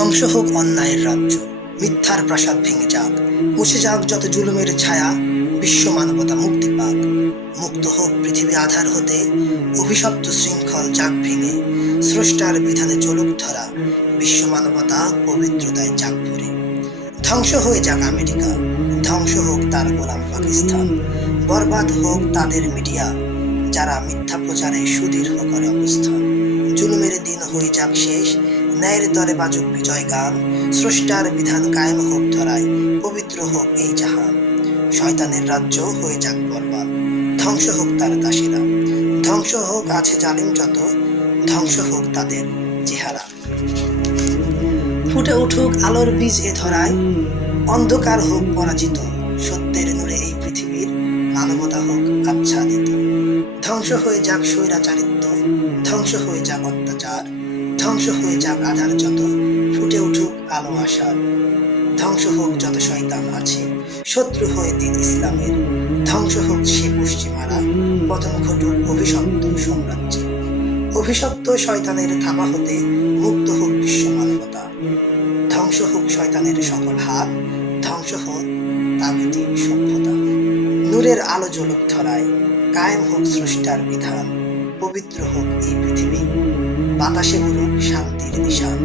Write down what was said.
ধ্বংস হোক অন্যায়ের রাজ্য, মিথ্যার প্রাসাদ ভেঙে যাক, মুছে যাক যত জুলুমের ছায়া, বিশ্ব মানবতা মুক্তি পাক। মুক্ত হোক পৃথিবী আধার হতে, অভিশপ্ত শৃঙ্খল যাক ভেঙে, স্রষ্টার বিধানে চলুক ধরা, বিশ্ব মানবতা পবিত্রতায় যাক ভরে। ধ্বংস হয়ে যাক আমেরিকা, ধ্বংস হোক তার গোলাম পাকিস্তান, বরবাদ হোক তাদের মিডিয়া, যারা মিথ্যা প্রচারে সুদীর্ঘ করে অবস্থান। জুলুমের দিন হয়ে যাক শেষ, ন্যায়ের তরে বাজুক বিজয় গান, স্রষ্টার বিধান কায়েম হোক ধরায়, পবিত্র হোক এই জাহান। শয়তানের রাজ্য হয়ে যাক বরবাদ, ধ্বংস হোক তার দাসীরা, ধ্বংস হোক আছে জালিম যত, ধ্বংস হোক তাদের চেহারা। ফুটে উঠুক আলোর বীজ এ ধরায়, অন্ধকার হোক পরাজিত, সত্যের নূরে এই পৃথিবীর মানবতা হোক আচ্ছাদিত। ধ্বংস হয়ে যাক স্বৈরাচারিত্ব, ধ্বংস হয়ে যাক অত্যাচার, ধ্বংস হয়ে যাক আধার যত, ফুটে উঠুক আলো আশার। ধ্বংস হোক যত শয়তান আছে, শত্রু হয়ে দিন ইসলামের, ধ্বংস হোক সে পশ্চিমারা, পতন ঘটুক অভিশপ্ত সাম্রাজ্যে। অভিশপ্ত শয়তানের থাবা হতে মুক্ত হোক বিশ্ব মানবতা, ধ্বংস হোক শয়তানের সকল হাত, ধ্বংস হোক তাগুতি সভ্যতা। নূরের আলো জ্বলুক ধরায়, কায়েম হোক স্রষ্টার বিধান, পবিত্র হোক এই পৃথিবী, বাতাসে উড়ুক শান্তির নিশান।